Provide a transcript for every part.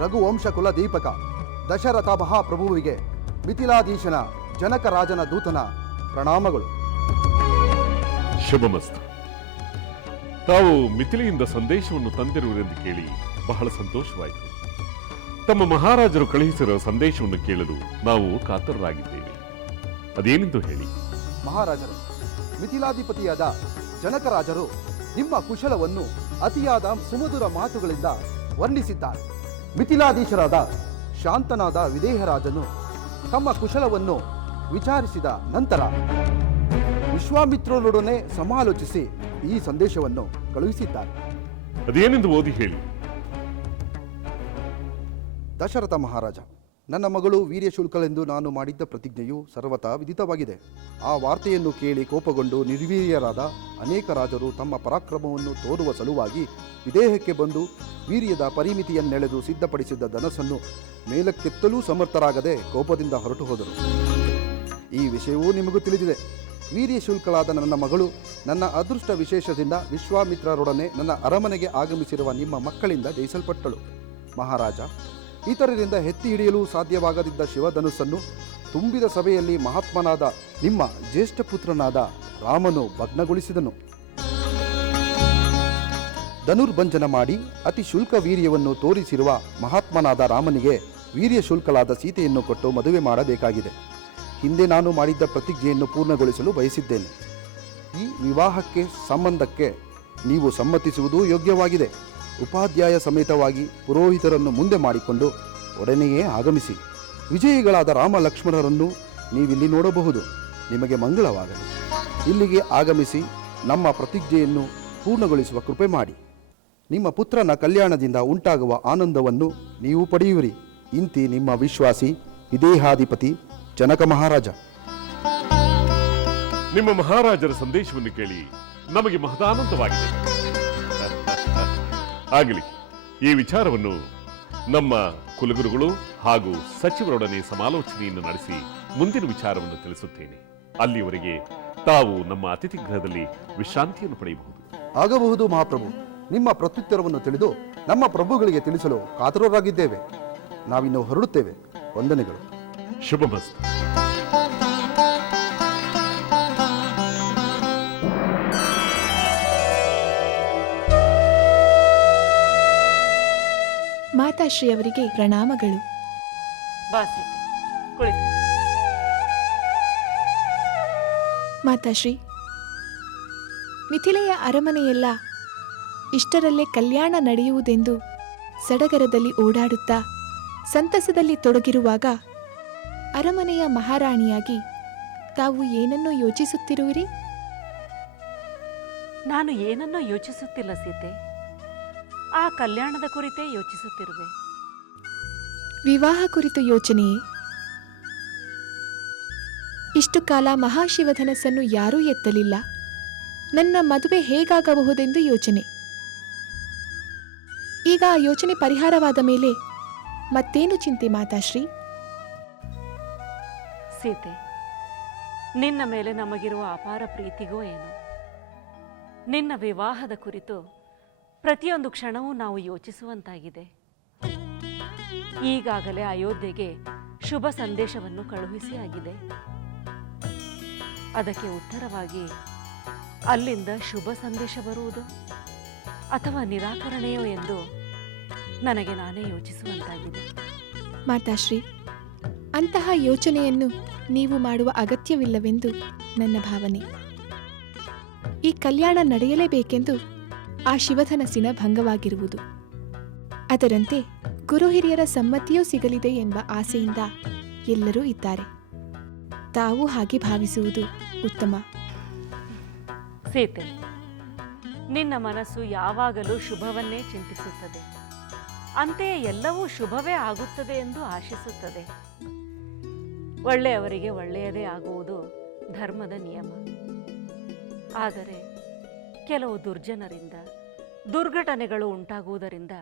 ರಘುವಂಶ ಕುಲ ದೀಪಕ ದಶರಥ ಮಹಾಪ್ರಭುವಿಗೆ ಮಿಥಿಲಾಧೀಶನ ಜನಕರಾಜನ ದೂತನ ಪ್ರಣಾಮಗಳು. ಶುಭಮಸ್ತು. ತಾವು ಮಿಥಿಲೆಯಿಂದ ಸಂದೇಶವನ್ನು ತಂದಿರುವುದೆಂದು ಕೇಳಿ ಬಹಳ ಸಂತೋಷವಾಯಿತು. ತಮ್ಮ ಮಹಾರಾಜರು ಕಳುಹಿಸಿರುವ ಸಂದೇಶವನ್ನು ಕೇಳಲು ನಾವು ಕಾತರರಾಗಿದ್ದೇವೆ. ಅದೇನೆಂದು ಹೇಳಿ. ಮಹಾರಾಜರು, ಮಿಥಿಲಾಧಿಪತಿಯಾದ ಜನಕರಾಜರು ನಿಮ್ಮ ಕುಶಲವನ್ನು ಅತಿಯಾದ ಸುಮಧುರ ಮಾತುಗಳಿಂದ ವರ್ಣಿಸಿದ್ದಾರೆ. ಮಿಥಿಲಾಧೀಶರಾದ ಶಾಂತನಾದ ವಿದೇಹರಾಜನು ತಮ್ಮ ಕುಶಲವನ್ನು ವಿಚಾರಿಸಿದ ನಂತರ ವಿಶ್ವಾಮಿತ್ರರೊಡನೆ ಸಮಾಲೋಚಿಸಿ ಈ ಸಂದೇಶವನ್ನು ಕಳುಹಿಸಿದ್ದಾರೆ. ಅದೇನೆಂದು ಓದಿ ಹೇಳಿ. ದಶರಥ ಮಹಾರಾಜ, ನನ್ನ ಮಗಳು ವೀರ್ಯಶುಲ್ಕಳೆಂದು ನಾನು ಮಾಡಿದ್ದ ಪ್ರತಿಜ್ಞೆಯು ಸರ್ವತಾ ವಿದಿತವಾಗಿದೆ. ಆ ವಾರ್ತೆಯನ್ನು ಕೇಳಿ ಕೋಪಗೊಂಡು ನಿರ್ವೀರ್ಯರಾದ ಅನೇಕ ರಾಜರು ತಮ್ಮ ಪರಾಕ್ರಮವನ್ನು ತೋರುವ ಸಲುವಾಗಿ ವಿದೇಹಕ್ಕೆ ಬಂದು ವೀರ್ಯದ ಪರಿಮಿತಿಯನ್ನೆಳೆದು ಸಿದ್ಧಪಡಿಸಿದ್ದ ಧನಸ್ಸನ್ನು ಮೇಲಕ್ಕೆತ್ತಲೂ ಸಮರ್ಥರಾಗದೆ ಕೋಪದಿಂದ ಹೊರಟು ಹೋದರು. ಈ ವಿಷಯವೂ ನಿಮಗೂ ತಿಳಿದಿದೆ. ವೀರ್ಯಶುಲ್ಕಳಾದ ನನ್ನ ಮಗಳು ನನ್ನ ಅದೃಷ್ಟ ವಿಶೇಷದಿಂದ ವಿಶ್ವಾಮಿತ್ರರೊಡನೆ ನನ್ನ ಅರಮನೆಗೆ ಆಗಮಿಸಿರುವ ನಿಮ್ಮ ಮಕ್ಕಳಿಂದ ಜಯಿಸಲ್ಪಟ್ಟಳು. ಮಹಾರಾಜ, ಇತರರಿಂದ ಎತ್ತಿ ಹಿಡಿಯಲು ಸಾಧ್ಯವಾಗದಿದ್ದ ಶಿವಧನುಸ್ಸನ್ನು ತುಂಬಿದ ಸಭೆಯಲ್ಲಿ ಮಹಾತ್ಮನಾದ ನಿಮ್ಮ ಜ್ಯೇಷ್ಠ ಪುತ್ರನಾದ ರಾಮನು ಭಗ್ನಗೊಳಿಸಿದನು. ಧನುರ್ಭಂಜನ ಮಾಡಿ ಅತಿ ಶುಲ್ಕ ವೀರ್ಯವನ್ನು ತೋರಿಸಿರುವ ಮಹಾತ್ಮನಾದ ರಾಮನಿಗೆ ವೀರ್ಯಶುಲ್ಕಳಾದ ಸೀತೆಯನ್ನು ಕೊಟ್ಟು ಮದುವೆ ಮಾಡಬೇಕಾಗಿದೆ. ಹಿಂದೆ ನಾನು ಮಾಡಿದ್ದ ಪ್ರತಿಜ್ಞೆಯನ್ನು ಪೂರ್ಣಗೊಳಿಸಲು ಬಯಸಿದ್ದೇನೆ. ಈ ವಿವಾಹಕ್ಕೆ ಸಂಬಂಧಕ್ಕೆ ನೀವು ಸಮ್ಮತಿಸುವುದು ಯೋಗ್ಯವಾಗಿದೆ. ಉಪಾಧ್ಯಾಯ ಸಮೇತವಾಗಿ ಪುರೋಹಿತರನ್ನು ಮುಂದೆ ಮಾಡಿಕೊಂಡು ಒಡನೆಯೇ ಆಗಮಿಸಿ. ವಿಜಯಿಗಳಾದ ರಾಮ ಲಕ್ಷ್ಮಣರನ್ನು ನೀವಿಲ್ಲಿ ನೋಡಬಹುದು. ನಿಮಗೆ ಮಂಗಳವಾಗಲಿ. ಇಲ್ಲಿಗೆ ಆಗಮಿಸಿ ನಮ್ಮ ಪ್ರತಿಜ್ಞೆಯನ್ನು ಪೂರ್ಣಗೊಳಿಸುವ ಕೃಪೆ ಮಾಡಿ. ನಿಮ್ಮ ಪುತ್ರನ ಕಲ್ಯಾಣದಿಂದ ಉಂಟಾಗುವ ಆನಂದವನ್ನು ನೀವು ಪಡೆಯುವಿರಿ. ಇಂತಿ ನಿಮ್ಮ ವಿಶ್ವಾಸಿ ವಿದೇಹಾಧಿಪತಿ ಜನಕ ಮಹಾರಾಜ. ನಿಮ್ಮ ಮಹಾರಾಜರ ಸಂದೇಶವನ್ನು ಕೇಳಿ ನಮಗೆ ಮಹದಾನಂದವಾಗಿದೆ. ಆಗಲಿ, ಈ ವಿಚಾರವನ್ನು ನಮ್ಮ ಕುಲಗುರುಗಳು ಹಾಗೂ ಸಚಿವರೊಡನೆ ಸಮಾಲೋಚನೆಯನ್ನು ನಡೆಸಿ ಮುಂದಿನ ವಿಚಾರವನ್ನು ತಿಳಿಸುತ್ತೇನೆ. ಅಲ್ಲಿಯವರೆಗೆ ತಾವು ನಮ್ಮ ಅತಿಥಿ ಗೃಹದಲ್ಲಿ ವಿಶ್ರಾಂತಿಯನ್ನು ಪಡೆಯಬಹುದು. ಆಗಬಹುದು ಮಹಾಪ್ರಭು. ನಿಮ್ಮ ಪ್ರತ್ಯುತ್ತರವನ್ನು ತಿಳಿದು ನಮ್ಮ ಪ್ರಭುಗಳಿಗೆ ತಿಳಿಸಲು ಕಾತರರಾಗಿದ್ದೇವೆ. ನಾವಿನ್ನು ಹೊರಡುತ್ತೇವೆ. ವಂದನೆಗಳು. ಶುಭಮಸ್ತು. ಮಾತಾಶ್ರೀ ಅವರಿಗೆ ಪ್ರಣಾಮಗಳು. ಮಾತಾಶ್ರೀ, ಮಿಥಿಲೆಯ ಅರಮನೆಯೆಲ್ಲ ಇಷ್ಟರಲ್ಲೇ ಕಲ್ಯಾಣ ನಡೆಯುವುದೆಂದು ಸಡಗರದಲ್ಲಿ ಓಡಾಡುತ್ತಾ ಸಂತಸದಲ್ಲಿ ತೊಡಗಿರುವಾಗ ಅರಮನೆಯ ಮಹಾರಾಣಿಯಾಗಿ ತಾವು ಏನನ್ನೋ ಯೋಚಿಸುತ್ತಿರುವಿರಿ? ನಾನು ಏನನ್ನೋ ಯೋಚಿಸುತ್ತಿಲ್ಲ ಸೀತೆ. ಆ ಕಲ್ಯಾಣದ ಕುರಿತೇ ಯೋಚಿಸುತ್ತಿರುವೆ. ವಿವಾಹ ಕುರಿತು ಯೋಚನೆಯೇ? ಇಷ್ಟು ಕಾಲ ಮಹಾಶಿವಧನಸ್ಸನ್ನು ಯಾರೂ ಎತ್ತಲಿಲ್ಲ. ನನ್ನ ಮದುವೆ ಹೇಗಾಗಬಹುದೆಂದು ಯೋಚನೆ. ಈಗ ಆ ಯೋಚನೆ ಪರಿಹಾರವಾದ ಮೇಲೆ ಮತ್ತೇನು ಚಿಂತೆ ಮಾತಾಶ್ರೀ? ಸೀತೆ, ನಿನ್ನ ಮೇಲೆ ನಮಗಿರುವ ಅಪಾರ ಪ್ರೀತಿಗೋ ಏನೋ, ನಿನ್ನ ವಿವಾಹದ ಕುರಿತು ಪ್ರತಿಯೊಂದು ಕ್ಷಣವೂ ನಾವು ಯೋಚಿಸುವಂತಾಗಿದೆ. ಈಗಾಗಲೇ ಅಯೋಧ್ಯೆಗೆ ಶುಭ ಸಂದೇಶವನ್ನು ಕಳುಹಿಸಿ ಆಗಿದೆ. ಅದಕ್ಕೆ ಉತ್ತರವಾಗಿ ಅಲ್ಲಿಂದ ಶುಭ ಸಂದೇಶ ಬರುವುದು ಅಥವಾ ನಿರಾಕರಣೆಯೋ ಎಂದು ನನಗೆ ನಾನೇ ಯೋಚಿಸುವಂತಾಗಿದೆ. ಮಾತಾಶ್ರೀ, ಅಂತಹ ಯೋಚನೆಯನ್ನು ನೀವು ಮಾಡುವ ಅಗತ್ಯವಿಲ್ಲವೆಂದು ನನ್ನ ಭಾವನೆ. ಈ ಕಲ್ಯಾಣ ನಡೆಯಲೇಬೇಕೆಂದು ಆ ಶಿವಧನಸ್ಸಿನ ಭಂಗವಾಗಿರುವುದು. ಅದರಂತೆ ಗುರು ಹಿರಿಯರ ಸಮ್ಮತಿಯೂ ಸಿಗಲಿದೆ ಎಂಬ ಆಸೆಯಿಂದ ಎಲ್ಲರೂ ಇದ್ದಾರೆ. ತಾವು ಹಾಗೆ ಭಾವಿಸುವುದು ಉತ್ತಮ. ಸೀತೆ, ನಿನ್ನ ಮನಸ್ಸು ಯಾವಾಗಲೂ ಶುಭವನ್ನೇ ಚಿಂತಿಸುತ್ತದೆ. ಅಂತೆಯೇ ಎಲ್ಲವೂ ಶುಭವೇ ಆಗುತ್ತದೆ ಎಂದು ಆಶಿಸುತ್ತದೆ. ಒಳ್ಳೆಯವರಿಗೆ ಒಳ್ಳೆಯದೇ ಆಗುವುದು ಧರ್ಮದ ನಿಯಮ. ಆದರೆ ಕೆಲವು ದುರ್ಜನರಿಂದ ದುರ್ಘಟನೆಗಳು ಉಂಟಾಗುವುದರಿಂದ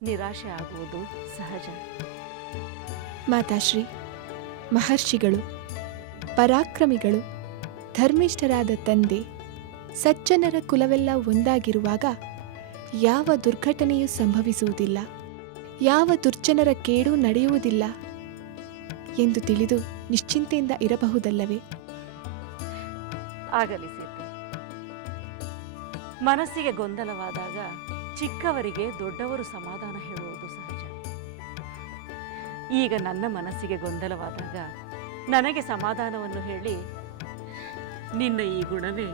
ನಿರಾಶೆ ಆಗುವುದು ಸಹಜ. ಮಾತಾಶ್ರೀ, ಮಹರ್ಷಿಗಳು, ಪರಾಕ್ರಮಿಗಳು, ಧರ್ಮಿಷ್ಠರಾದ ತಂದೆ, ಸಜ್ಜನರ ಕುಲವೆಲ್ಲ ಒಂದಾಗಿರುವಾಗ ಯಾವ ದುರ್ಘಟನೆಯೂ ಸಂಭವಿಸುವುದಿಲ್ಲ. ಯಾವ ದುರ್ಜನರ ಕೇಡು ನಡೆಯುವುದಿಲ್ಲ ಎಂದು ತಿಳಿದು ನಿಶ್ಚಿಂತೆಯಿಂದ ಇರಬಹುದಲ್ಲವೇ? ಆಗಲಿ ಸೀತೆ. ಮನಸ್ಸಿಗೆ ಗೊಂದಲವಾದಾಗ ಚಿಕ್ಕವರಿಗೆ ದೊಡ್ಡವರು ಸಮಾಧಾನ ಹೇಳುವುದು ಸಹಜ. ಈಗ ನನ್ನ ಮನಸ್ಸಿಗೆ ಗೊಂದಲವಾದಾಗ ನನಗೆ ಸಮಾಧಾನವನ್ನು ಹೇಳಿ ನಿನ್ನ ಈ ಗುಣವೇ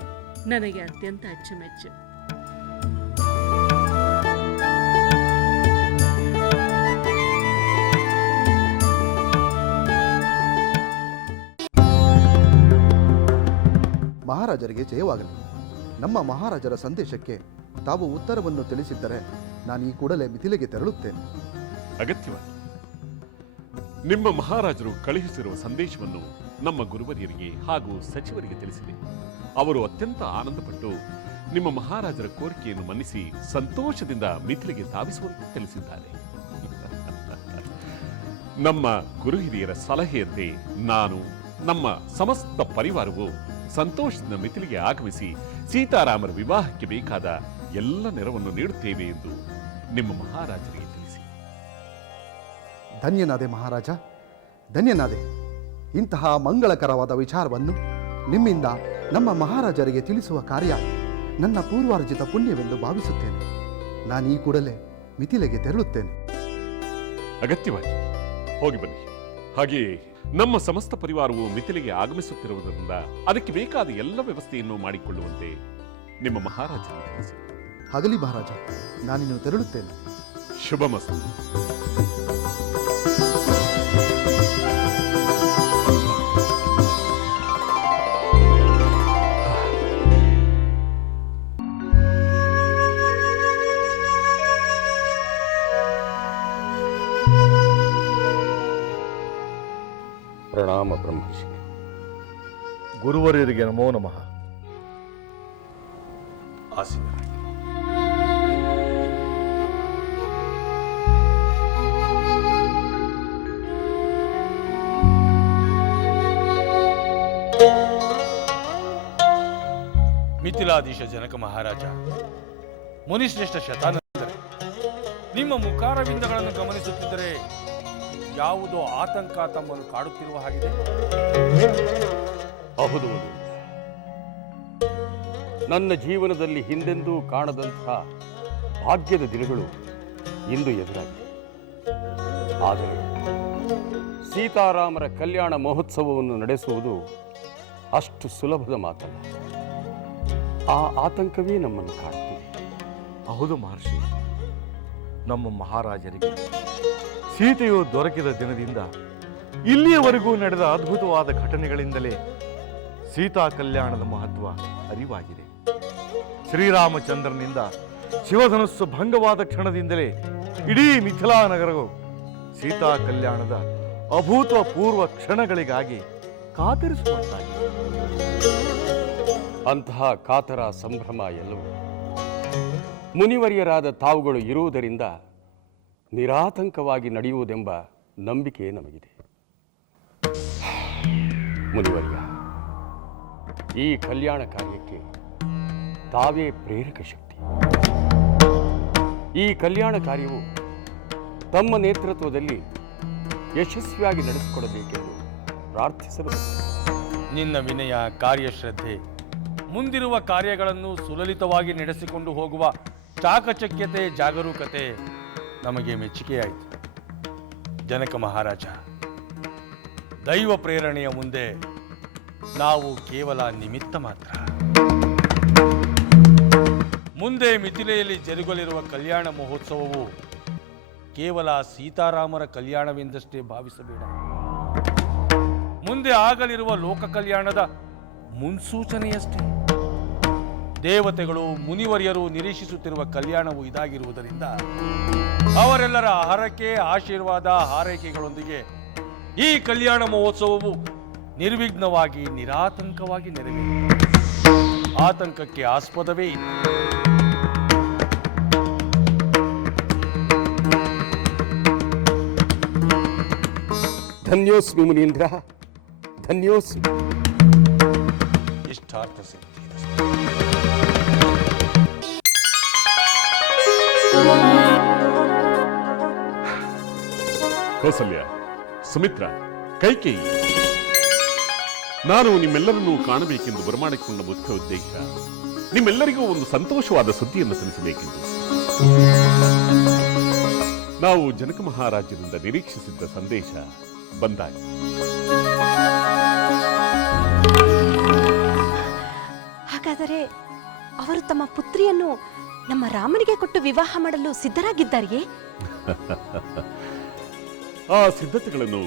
ನನಗೆ ಅತ್ಯಂತ ಅಚ್ಚುಮೆಚ್ಚು. ಮಹಾರಾಜರಿಗೆ ಜಯವಾಗಲಿ. ನಮ್ಮ ಮಹಾರಾಜರ ಸಂದೇಶಕ್ಕೆ ತಾವು ಉತ್ತರವನ್ನು ತಿಳಿಸಿದ್ದರೆ ನಾನು ಈ ಕೂಡಲೇ ಮಿಥಿಲೆಗೆ ತೆರಳುತ್ತೇನೆ. ಅಗತ್ಯವಾಗಿ ನಿಮ್ಮ ಮಹಾರಾಜರು ಕಳುಹಿಸಿರುವ ಸಂದೇಶವನ್ನು ನಮ್ಮ ಗುರುವರಿಯರಿಗೆ ಹಾಗೂ ಸಚಿವರಿಗೆ ತಿಳಿಸಿದೆ. ಅವರು ಅತ್ಯಂತ ಆನಂದಪಟ್ಟು ನಿಮ್ಮ ಮಹಾರಾಜರ ಕೋರಿಕೆಯನ್ನು ಮನ್ನಿಸಿ ಸಂತೋಷದಿಂದ ಮಿಥಿಲೆಗೆ ಧಾವಿಸುವಂತೆ ತಿಳಿಸಿದ್ದಾರೆ. ನಮ್ಮ ಗುರು ಹಿರಿಯರ ಸಲಹೆಯಂತೆ ನಾನು ನಮ್ಮ ಸಮಸ್ತ ಪರಿವಾರವು ಸಂತೋಷದಿಂದ ಮಿಥಿಲೆಗೆ ಆಗಮಿಸಿ ಸೀತಾರಾಮರ ವಿವಾಹಕ್ಕೆ ಬೇಕಾದ ಎಲ್ಲ ನೆರವನ್ನು ನೀಡುತ್ತೇವೆ ಎಂದು ನಿಮ್ಮ ಮಹಾರಾಜರಿಗೆ ತಿಳಿಸಿ. ಧನ್ಯನಾದೆ ಮಹಾರಾಜ, ಧನ್ಯನಾದೆ. ಇಂತಹ ಮಂಗಳಕರವಾದ ವಿಚಾರವನ್ನು ನಿಮ್ಮಿಂದ ನಮ್ಮ ಮಹಾರಾಜರಿಗೆ ತಿಳಿಸುವ ಕಾರ್ಯ ನನ್ನ ಪೂರ್ವಾರ್ಜಿತ ಪುಣ್ಯವೆಂದು ಭಾವಿಸುತ್ತೇನೆ. ನಾನು ಈ ಕೂಡಲೇ ಮಿಥಿಲೆಗೆ ತೆರಳುತ್ತೇನೆ. ಅಗತ್ಯವಾಗಿ ಹೋಗಿ ಬನ್ನಿ. ಹಾಗೆಯೇ ನಮ್ಮ ಸಮಸ್ತ ಪರಿವಾರವು ಮಿಥಿಲೆಗೆ ಆಗಮಿಸುತ್ತಿರುವುದರಿಂದ ಅದಕ್ಕೆ ಬೇಕಾದ ಎಲ್ಲ ವ್ಯವಸ್ಥೆಯನ್ನು ಮಾಡಿಕೊಳ್ಳುವಂತೆ ನಿಮ್ಮ ಮಹಾರಾಜರಿಗೆ ತಿಳಿಸಿ. ಆಗಲಿ ಮಹಾರಾಜ, ನಾನಿನ್ನು ತೆರಳುತ್ತೇನೆ. ಶುಭಮಸ್ತು. ಪ್ರಣಾಮ ಬ್ರಹ್ಮರ್ಷಿ. ಗುರುವರ್ಯರಿಗೆ ನಮೋ ನಮಃ. ಆಸೀನರಾಗಿ. ಮಿಥಿಲಾಧೀಶ ಜನಕ ಮಹಾರಾಜ, ಮುನಿಶ್ರೇಷ್ಠ ಶತಾನಂದರೆ, ನಿಮ್ಮ ಮುಖಾರವಿಂದಗಳನ್ನು ಗಮನಿಸುತ್ತಿದ್ದರೆ ಯಾವುದೋ ಆತಂಕ ತಮ್ಮನ್ನು ಕಾಡುತ್ತಿರುವ ಹಾಗಿದೆ. ಹೌದು, ನನ್ನ ಜೀವನದಲ್ಲಿ ಹಿಂದೆಂದೂ ಕಾಣದಂತಹ ಭಾಗ್ಯದ ದಿನಗಳು ಇಂದು ಎದುರಾಗಿದೆ. ಆದರೆ ಸೀತಾರಾಮರ ಕಲ್ಯಾಣ ಮಹೋತ್ಸವವನ್ನು ನಡೆಸುವುದು ಅಷ್ಟು ಸುಲಭದ ಮಾತಲ್ಲ. ಆ ಆತಂಕವೇ ನಮ್ಮನ್ನು ಕಾಡುತ್ತಿದೆ. ಹೌದು ಮಹರ್ಷಿ, ನಮ್ಮ ಮಹಾರಾಜರಿಗೆ ಸೀತೆಯು ದೊರಕಿದ ದಿನದಿಂದ ಇಲ್ಲಿಯವರೆಗೂ ನಡೆದ ಅದ್ಭುತವಾದ ಘಟನೆಗಳಿಂದಲೇ ಸೀತಾ ಕಲ್ಯಾಣದ ಮಹತ್ವ ಅರಿವಾಗಿದೆ. ಶ್ರೀರಾಮಚಂದ್ರನಿಂದ ಶಿವಧನುಸ್ಸು ಭಂಗವಾದ ಕ್ಷಣದಿಂದಲೇ ಇಡೀ ಮಿಥಿಲಾ ನಗರವು ಸೀತಾ ಕಲ್ಯಾಣದ ಅಭೂತಪೂರ್ವ ಕ್ಷಣಗಳಿಗಾಗಿ ಕಾತರಿಸುವಂತಾಗಿದೆ. ಅಂತಹ ಕಾತರ ಸಂಭ್ರಮ ಎಲ್ಲವೂ ಮುನಿವರಿಯರಾದ ತಾವುಗಳು ಇರುವುದರಿಂದ ನಿರಾತಂಕವಾಗಿ ನಡೆಯುವುದೆಂಬ ನಂಬಿಕೆ ನಮಗಿದೆ. ಮುನಿವರ್ಯ, ಈ ಕಲ್ಯಾಣ ಕಾರ್ಯಕ್ಕೆ ತಾವೇ ಪ್ರೇರಕ ಶಕ್ತಿ. ಈ ಕಲ್ಯಾಣ ಕಾರ್ಯವು ತಮ್ಮ ನೇತೃತ್ವದಲ್ಲಿ ಯಶಸ್ವಿಯಾಗಿ ನಡೆಸಿಕೊಡಬೇಕೆಂದು ಪ್ರಾರ್ಥಿಸಲು. ನಿನ್ನ ವಿನಯ, ಕಾರ್ಯಶ್ರದ್ಧೆ, ಮುಂದಿರುವ ಕಾರ್ಯಗಳನ್ನು ಸುಲಲಿತವಾಗಿ ನಡೆಸಿಕೊಂಡು ಹೋಗುವ ಚಾಕಚಕ್ಯತೆ, ಜಾಗರೂಕತೆ ನಮಗೆ ಮೆಚ್ಚುಗೆಯಾಯಿತು. ಜನಕ ಮಹಾರಾಜ, ದೈವ ಪ್ರೇರಣೆಯ ಮುಂದೆ ನಾವು ಕೇವಲ ನಿಮಿತ್ತ ಮಾತ್ರ. ಮುಂದೆ ಮಿಥಿಲೆಯಲ್ಲಿ ಜರುಗಲಿರುವ ಕಲ್ಯಾಣ ಮಹೋತ್ಸವವು ಕೇವಲ ಸೀತಾರಾಮರ ಕಲ್ಯಾಣವೆಂದಷ್ಟೇ ಭಾವಿಸಬೇಡ. ಮುಂದೆ ಆಗಲಿರುವ ಲೋಕ ಕಲ್ಯಾಣದ ಮುನ್ಸೂಚನೆಯಷ್ಟೇ. ದೇವತೆಗಳು, ಮುನಿವರ್ಯರು ನಿರೀಕ್ಷಿಸುತ್ತಿರುವ ಕಲ್ಯಾಣವು ಇದಾಗಿರುವುದರಿಂದ ಅವರೆಲ್ಲರ ಹರಕೆ, ಆಶೀರ್ವಾದ, ಹಾರೈಕೆಗಳೊಂದಿಗೆ ಈ ಕಲ್ಯಾಣ ಮಹೋತ್ಸವವು ನಿರ್ವಿಘ್ನವಾಗಿ, ನಿರಾತಂಕವಾಗಿ ನೆರವೇರಿದೆ. ಆತಂಕಕ್ಕೆ ಆಸ್ಪದವೇ ಇಲ್ಲ. ಧನ್ಯೋಸ್ಮಿ ಮುನೀಂದ್ರ, ಧನ್ಯೋಸ್ಮಿ. ಇಷ್ಟಾರ್ಥ ಸಿದ್ಧಿ. ಕೌಸಲ್ಯ, ಸುಮಿತ್ರ, ಕೈಕೇಯಿ, ನಾನು ನಿಮ್ಮೆಲ್ಲರನ್ನೂ ಕಾಣಬೇಕೆಂದು ಬರಮಾಡಿಕೊಂಡ ಮುಖ್ಯ ಉದ್ದೇಶ ನಿಮ್ಮೆಲ್ಲರಿಗೂ ಒಂದು ಸಂತೋಷವಾದ ಸುದ್ದಿಯನ್ನು ತಿಳಿಸಬೇಕೆಂದು. ನಾವು ಜನಕ ಮಹಾರಾಜರಿಂದ ನಿರೀಕ್ಷಿಸಿದ್ದ ಸಂದೇಶ ಬಂದಾಗಿ. ಹಾಗಾದರೆ ಅವರು ತಮ್ಮ ಪುತ್ರಿಯನ್ನು ನಮ್ಮ ರಾಮನಿಗೆ ಕೊಟ್ಟು ವಿವಾಹ ಮಾಡಲು ಸಿದ್ಧರಾಗಿದ್ದಾರೆಯೇ? ಆ ಸಿದ್ಧತೆಗಳನ್ನು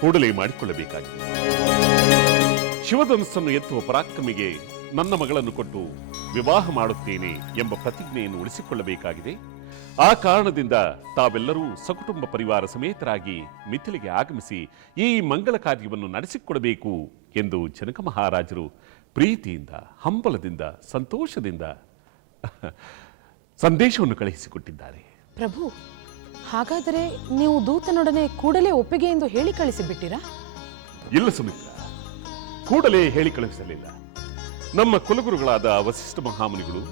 ಕೂಡಲೇ ಮಾಡಿಕೊಳ್ಳಬೇಕಾಗಿದೆ. ಶಿವಧನುಸ್ಸನ್ನು ಎತ್ತುವ ಪರಾಕ್ರಮಿಗೆ ನನ್ನ ಮಗಳನ್ನು ಕೊಟ್ಟು ವಿವಾಹ ಮಾಡುತ್ತೇನೆ ಎಂಬ ಪ್ರತಿಜ್ಞೆಯನ್ನು ಉಳಿಸಿಕೊಳ್ಳಬೇಕಾಗಿದೆ. ಆ ಕಾರಣದಿಂದ ತಾವೆಲ್ಲರೂ ಸಕುಟುಂಬ ಪರಿವಾರ ಸಮೇತರಾಗಿ ಮಿಥಿಲೆಗೆ ಆಗಮಿಸಿ ಈ ಮಂಗಳ ಕಾರ್ಯವನ್ನು ನಡೆಸಿಕೊಡಬೇಕು ಎಂದು ಜನಕ ಮಹಾರಾಜರು ಪ್ರೀತಿಯಿಂದ, ಹಂಬಲದಿಂದ, ಸಂತೋಷದಿಂದ ಸಂದೇಶವನ್ನು ಕಳುಹಿಸಿಕೊಟ್ಟಿದ್ದಾರೆ. ಪ್ರಭು, ಹಾಗಾದರೆ ನೀವು ದೂತನೊಡನೆ ಕೂಡಲೇ ಒಪ್ಪಿಗೆ ಎಂದು ಹೇಳಿ ಕಳಿಸಿಬಿಟ್ಟಿರಾ? ಇಲ್ಲ ಸುಮಿತ್ರ, ಕೂಡಲೇ ಹೇಳಿ ಕಳುಹಿಸಲಿಲ್ಲ. ನಮ್ಮ ಕುಲಗುರುಗಳಾದ ವಸಿಷ್ಠ ಮಹಾಮುನಿಗಳು,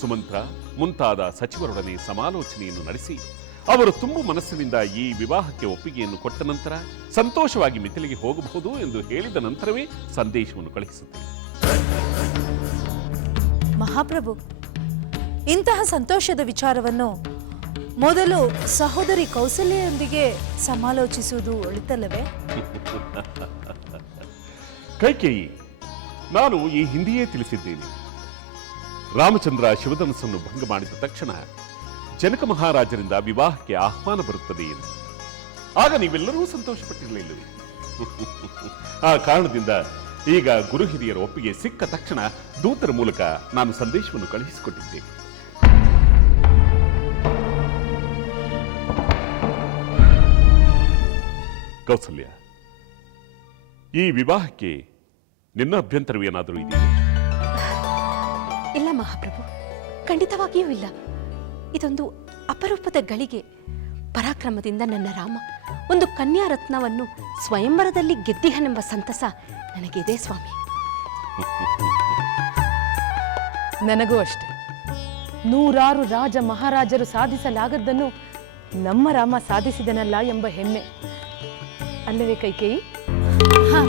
ಸುಮಂತ್ರ ಮುಂತಾದ ಸಚಿವರೊಡನೆ ಸಮಾಲೋಚನೆಯನ್ನು ನಡೆಸಿ ಅವರು ತುಂಬು ಮನಸ್ಸಿನಿಂದ ಈ ವಿವಾಹಕ್ಕೆ ಒಪ್ಪಿಗೆಯನ್ನು ಕೊಟ್ಟ ನಂತರ ಸಂತೋಷವಾಗಿ ಮಿಥಿಲೆಗೆ ಹೋಗಬಹುದು ಎಂದು ಹೇಳಿದ ನಂತರವೇ ಸಂದೇಶವನ್ನು ಕಳುಹಿಸುತ್ತೇವೆ. ಮಹಾಪ್ರಭು, ಇಂತಹ ಸಂತೋಷದ ವಿಚಾರವನ್ನು ಮೊದಲು ಸಹೋದರಿ ಕೌಸಲ್ಯೆಯೊಂದಿಗೆ ಸಮಾಲೋಚಿಸುವುದು ಒಳಿತಲ್ಲವೇ? ಕೈಕೇಯಿ, ನಾನು ಈ ಹಿಂದೆಯೇ ತಿಳಿಸಿದ್ದೇನೆ. ರಾಮಚಂದ್ರ ಶಿವಧನಸ್ಸನ್ನು ಭಂಗ ಮಾಡಿದ ತಕ್ಷಣ ಜನಕ ಮಹಾರಾಜರಿಂದ ವಿವಾಹಕ್ಕೆ ಆಹ್ವಾನ ಬರುತ್ತದೆ ಎಂದು. ಆಗ ನೀವೆಲ್ಲರೂ ಸಂತೋಷಪಟ್ಟಿರಲಿಲ್ಲವೇ? ಆ ಕಾರಣದಿಂದ ಈಗ ಗುರು ಹಿರಿಯರ ಒಪ್ಪಿಗೆ ಸಿಕ್ಕ ತಕ್ಷಣ ದೂತರ ಮೂಲಕ ನಾನು ಸಂದೇಶವನ್ನು ಕಳುಹಿಸಿಕೊಟ್ಟಿದ್ದೇನೆ. ಕೌಸಲ್ಯ, ಈ ವಿವಾಹಕ್ಕೆ ನಿನ್ನ ಅಭ್ಯಂತರವೇನಾದರೂ ಇದೆಯೇ? ಇಲ್ಲ ಮಹಾಪ್ರಭು, ಖಂಡಿತವಾಗಿಯೂ ಇಲ್ಲ. ಇದೊಂದು ಅಪರೂಪದ ಗಳಿಗೆ. ಪರಾಕ್ರಮದಿಂದ ನನ್ನ ರಾಮ ಒಂದು ಕನ್ಯಾ ರತ್ನವನ್ನು ಸ್ವಯಂವರದಲ್ಲಿ ಗೆದ್ದಿಹನೆಂಬ ಸಂತಸ ನನಗಿದೆ ಸ್ವಾಮಿ. ನನಗೂ ಅಷ್ಟೆ. ನೂರಾರು ರಾಜ ಮಹಾರಾಜರು ಸಾಧಿಸಲಾಗದ್ದನ್ನು ನಮ್ಮ ರಾಮ ಸಾಧಿಸಿದನಲ್ಲ ಎಂಬ ಹೆಮ್ಮೆ ಅಲ್ಲವೇ ಕೈಕೇಯಿ? ಹಾ,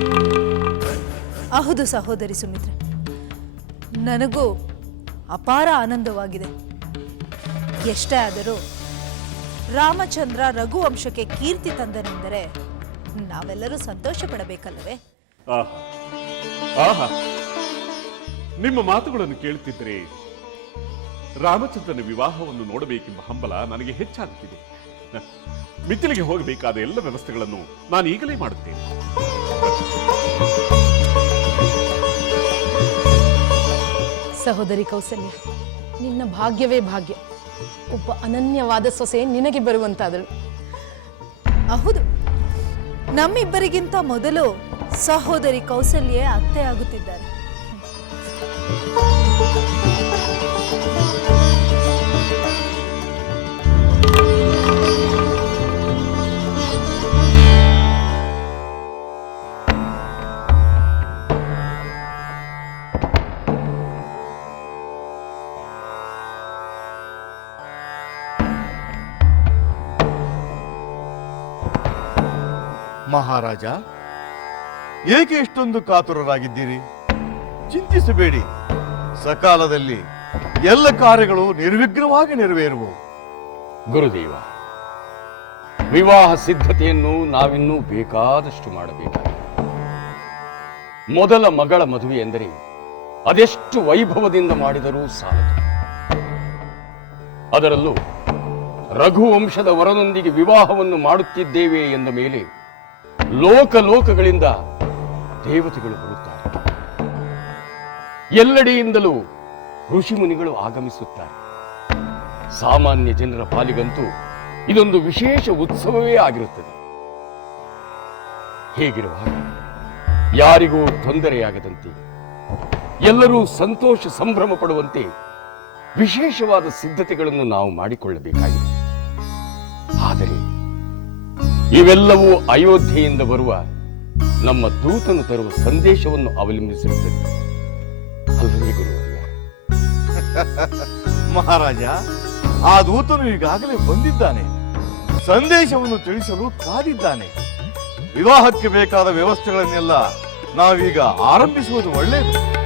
ಹೌದು ಸಹೋದರಿ ಸುಮಿತ್ರೆ, ನನಗೂ ಅಪಾರ ಆನಂದವಾಗಿದೆ. ಎಷ್ಟೇ ಆದರೂ ರಾಮಚಂದ್ರ ರಘುವಂಶಕ್ಕೆ ಕೀರ್ತಿ ತಂದನೆಂದರೆ ನಾವೆಲ್ಲರೂ ಸಂತೋಷ ಪಡಬೇಕಲ್ಲವೇ? ಆಹಾ ಆಹಾ, ನಿಮ್ಮ ಮಾತುಗಳನ್ನು ಕೇಳುತ್ತಿದ್ದರೆ ರಾಮಚಂದ್ರನ ವಿವಾಹವನ್ನು ನೋಡಬೇಕೆಂಬ ಹಂಬಲ ನನಗೆ ಹೆಚ್ಚಾಗುತ್ತಿದೆ. ಮಿಥಿಲೆಗೆ ಹೋಗಬೇಕಾದ ಎಲ್ಲ ವ್ಯವಸ್ಥೆಗಳನ್ನು ನಾನು ಈಗಲೇ ಮಾಡುತ್ತೇನೆ. ಸಹೋದರಿ ಕೌಸಲ್ಯ, ನಿನ್ನ ಭಾಗ್ಯವೇ ಭಾಗ್ಯ. ಒಬ್ಬ ಅನನ್ಯವಾದ ಸೊಸೆ ನಿನಗೆ ಬರುವಂತಾದಳು. ಹೌದು, ನಮ್ಮಿಬ್ಬರಿಗಿಂತ ಮೊದಲು ಸಹೋದರಿ ಕೌಸಲ್ಯೆ ಅತ್ತೆ ಆಗುತ್ತಿದ್ದಾರೆ. ಮಹಾರಾಜ, ಏಕೆ ಇಷ್ಟೊಂದು ಕಾತುರರಾಗಿದ್ದೀರಿ? ಚಿಂತಿಸಬೇಡಿ, ಸಕಾಲದಲ್ಲಿ ಎಲ್ಲ ಕಾರ್ಯಗಳು ನಿರ್ವಿಘ್ನವಾಗಿ ನೆರವೇರುವವು. ಗುರುದೇವ, ವಿವಾಹ ಸಿದ್ಧತೆಯನ್ನು ನಾವಿನ್ನೂ ಬೇಕಾದಷ್ಟು ಮಾಡಬೇಕಾಗಿದೆ. ಮೊದಲ ಮಗಳ ಮದುವೆ ಎಂದರೆ ಅದೆಷ್ಟು ವೈಭವದಿಂದ ಮಾಡಿದರೂ ಸಾಲದು. ಅದರಲ್ಲೂ ರಘುವಂಶದ ವರನೊಂದಿಗೆ ವಿವಾಹವನ್ನು ಮಾಡುತ್ತಿದ್ದೇವೆ ಎಂದ ಮೇಲೆ ಲೋಕಗಳಿಂದ ದೇವತೆಗಳು ಬರುತ್ತಾರೆ. ಎಲ್ಲೆಡೆಯಿಂದಲೂ ಋಷಿಮುನಿಗಳು ಆಗಮಿಸುತ್ತಾರೆ. ಸಾಮಾನ್ಯ ಜನರ ಪಾಲಿಗಂತೂ ಇದೊಂದು ವಿಶೇಷ ಉತ್ಸವವೇ ಆಗಿರುತ್ತದೆ. ಹೀಗಿರುವಾಗ ಯಾರಿಗೂ ತೊಂದರೆಯಾಗದಂತೆ, ಎಲ್ಲರೂ ಸಂತೋಷ ಸಂಭ್ರಮ ಪಡುವಂತೆ ವಿಶೇಷವಾದ ಸಿದ್ಧತೆಗಳನ್ನು ನಾವು ಮಾಡಿಕೊಳ್ಳಬೇಕಾಗಿದೆ. ಆದರೆ ಇವೆಲ್ಲವೂ ಅಯೋಧ್ಯೆಯಿಂದ ಬರುವ ನಮ್ಮ ದೂತನು ತರುವ ಸಂದೇಶವನ್ನು ಅವಲಂಬಿಸಿರುತ್ತದೆ ಅಲ್ಲವೇ ಗುರುವರ್ಯ? ಮಹಾರಾಜ, ಆ ದೂತನು ಈಗಾಗಲೇ ಬಂದಿದ್ದಾನೆ. ಸಂದೇಶವನ್ನು ತಿಳಿಸಲು ಕಾದಿದ್ದಾನೆ. ವಿವಾಹಕ್ಕೆ ಬೇಕಾದ ವ್ಯವಸ್ಥೆಗಳನ್ನೆಲ್ಲ ನಾವೀಗ ಆರಂಭಿಸುವುದು ಒಳ್ಳೆಯದು.